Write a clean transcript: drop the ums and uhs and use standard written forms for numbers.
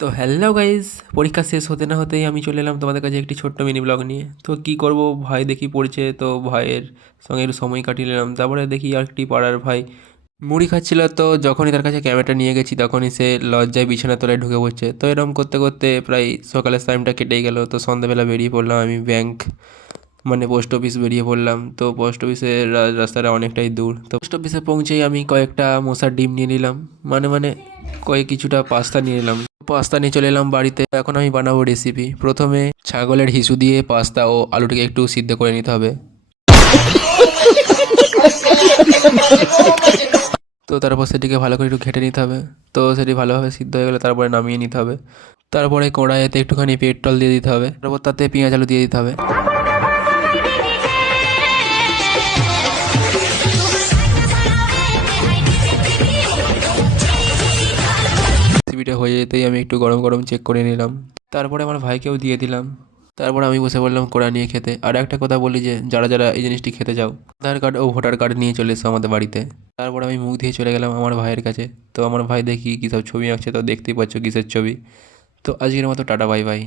তো hello guys, পরীক্ষা শেষ হতে না হতেই আমি চলে এলাম তোমাদের কাছে একটি ছোট্ট মিনি ব্লগ নিয়ে। তো কি করব, ভাই দেখি পড়ছে, তো ভাইয়ের সঙ্গে একটু সময় কাটিয়ে নিলাম। তারপরে দেখি আর একটি পাড়ার ভাই মুড়ি খাচ্ছিল, তো যখনই তার কাছে ক্যামেরাটা নিয়ে গেছি তখনই সে লজ্জায় বিছানা তলায় ঢুকে পড়ছে। তো এরকম করতে করতে প্রায় সকালের টাইমটা কেটেই গেল। তো সন্ধ্যাবেলা বেরিয়ে পড়লাম আমি ব্যাংক, মানে পোস্ট অফিস বেরিয়ে পড়লাম। তো পোস্ট অফিসের রাস্তাটা অনেকটাই দূর। তো পোস্ট অফিসে পৌঁছেই আমি কয়েকটা মশার ডিম নিয়ে নিলাম, মানে কয়েক কিছুটা পাস্তা নিয়ে নিলাম। পাস্তা নিয়ে চলে এলাম বাড়িতে। এখন আমি বানাবো রেসিপি। প্রথমে ছাগলের হিসু দিয়ে পাস্তা ও আলুটাকে একটু সিদ্ধ করে নিতে হবে। তো তারপর সেটিকে ভালো করে একটু ঘেঁটে নিতে হবে। তো সেটি ভালোভাবে সিদ্ধ হয়ে গেলে তারপরে নামিয়ে নিতে হবে। তারপরে কড়াইতে একটুখানি পেট্রোল দিয়ে দিতে হবে। তারপর তাতে পেঁয়াজ আলু দিয়ে দিতে হবে। রেসিপিটা হয়ে যেতেই আমি একটু গরম গরম চেক করে নিলাম। তারপরে আমার ভাইকেও দিয়ে দিলাম। তারপর আমি বসে পড়লাম কোড়া নিয়ে খেতে। আর একটা কথা বলি যে যারা যারা এই জিনিসটি খেতে যাও, আধার কার্ড ও ভোটার কার্ড নিয়ে চলে এসো আমাদের বাড়িতে। তারপর আমি মুখ দিয়ে চলে গেলাম আমার ভাইয়ের কাছে। তো আমার ভাই দেখি কী সব ছবি আঁকছে, তো দেখতেই পাচ্ছ কিসের ছবি। তো আজকের মতো টাটা, বাই বাই।